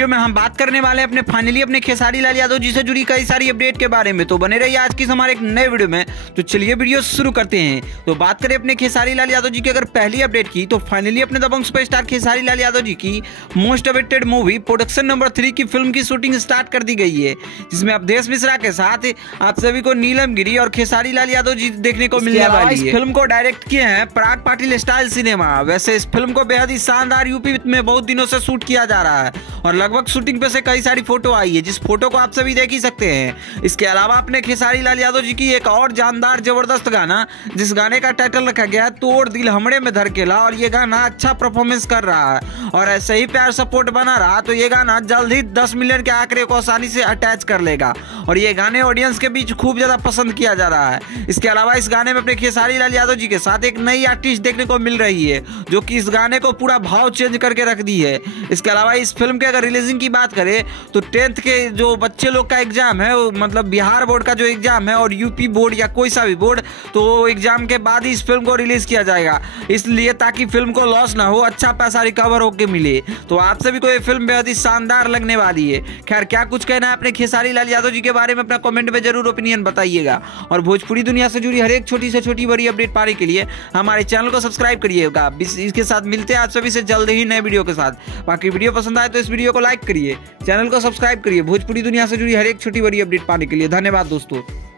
Video में हम बात करने वाले हैं अपने खेसारी लाल यादव जी से जुड़ी कई सारी अपडेट के बारे में। तो बने रहिए आज की हमारे एक नए वीडियो में। तो चलिए वीडियो शुरू करते हैं। तो बात करें अपने खेसारी लाल यादव जी की अगर पहली अपडेट की, तो फाइनली अपने दबंग सुपरस्टार खेसारी लाल यादव जी की most awaited movie production number 3 की फिल्म की शूटिंग स्टार्ट कर दी गई है, जिसमें अवधेश मिश्रा के साथ आप सभी को नीलम गिरी और खेसारी लाल यादव जी देखने को मिलने वाली है। इस फिल्म को डायरेक्ट किए हैं पराग पाटिल स्टाइल सिनेमा। वैसे इस फिल्म को बेहद ही शानदार यूपी में बहुत दिनों से शूट किया जा रहा है और लगभग शूटिंग पे से कई सारी फोटो आई है, जिस फोटो को आप सभी देख ही सकते हैं। इसके अलावा अपने खेसारी लाल यादव जी की एक और जानदार जबरदस्त गाना, जिस गाने का टाइटल रखा गया है तोड़ दिल हमड़े में धड़केला, और ये गाना अच्छा परफॉर्मेंस कर रहा है और ऐसे ही प्यार सपोर्ट बना रहा तो ये गाना जल्द ही 10 मिलियन के आंकड़े को आसानी से अटैच कर लेगा और ये गाने ऑडियंस के बीच खूब ज्यादा पसंद किया जा रहा है। इसके अलावा इस गाने में अपने खेसारी लाल यादव जी के साथ एक नई आर्टिस्ट देखने को मिल रही है, जो कि इस गाने को पूरा भाव चेंज करके रख दी है। इसके अलावा इस फिल्म के अगर रिलीजिंग की बात करें तो 10th के जो बच्चे लोग का एग्जाम है, मतलब बिहार बोर्ड का जो एग्जाम है और यूपी बोर्ड या कोई सा भी बोर्ड, तो एग्जाम के बाद ही इस फिल्म को रिलीज किया जाएगा, इसलिए ताकि फिल्म को लॉस ना हो, अच्छा पैसा रिकवर होकर मिले। तो आप सभी को ये फिल्म बेहद ही शानदार लगने वाली है। खैर, क्या कुछ कहना है अपने खेसारी लाल यादव जी के बारे में अपना कमेंट में जरूर ओपिनियन बताइएगा और भोजपुरी दुनिया से जुड़ी हर एक छोटी से छोटी बड़ी अपडेट पाने के लिए हमारे चैनल को सब्सक्राइब करिएगा। इसके साथ मिलते हैं आप सभी से जल्द ही नए वीडियो के साथ। बाकी वीडियो पसंद आए तो इस वीडियो को लाइक करिए, चैनल को सब्सक्राइब करिए भोजपुरी दुनिया से जुड़ी हर एक छोटी बड़ी अपडेट पाने के लिए। धन्यवाद दोस्तों।